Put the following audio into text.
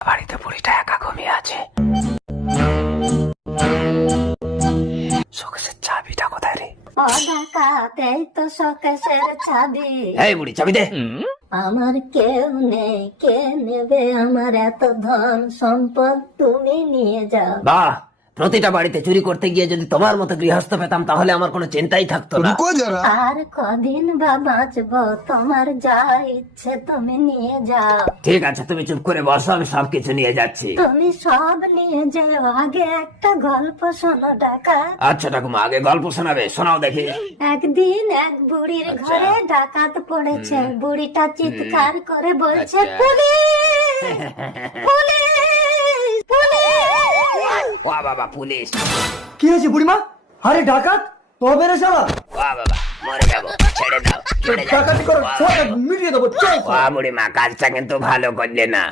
বাড়িতে বুড়িটা একা ঘুমিয়ে আছে। শোকেসের চাবিটা কোথায় রে? ও ডাকাত, এই তো শোকেসের চাবি। এই বুড়ি চাবি দে। আমার কেউ নেই, কে নেবে আমার এত ধন সম্পদ? তুমি নিয়ে যাও। বাহ, প্রতিটা বাড়িতে চুরি করতে গিয়ে যদি তোমার মতো গৃহস্থ পেতাম তাহলে আমার কোনো চিন্তাই থাকতো না। আর কদিন বা বাঁচবো? তোমার যা ইচ্ছে তুমি নিয়ে যাও। ঠিক আছে, তুমি চুপ করে বসো, আমি সবকিছু নিয়ে যাচ্ছি। তুমি সব নিয়ে যাও, আগে একটা গল্প শোনো ডাকাত। আচ্ছা ঠাকুমা, আগে গল্প শোনাবে, শোনাও দেখি। একদিন এক বুড়ির ঘরে ডাকাত পড়েছে। বুড়িটা চিৎকার করে বলছে, পুলিশ পুলিশ পুলিশ। ওয়া বাবা, পুলিশ! কি হয়েছে বুড়িমা? আরে ডাকাত তবে রে শালা, ওয়া বাবা, মরে যাবো, ছেড়ে দাও, ছেড়ে দাও। ডাকাতি করো, সব মিটিয়ে দেবো। চল ওয়া বুড়িমা, কাজটা কিন্তু ভালো করলে না।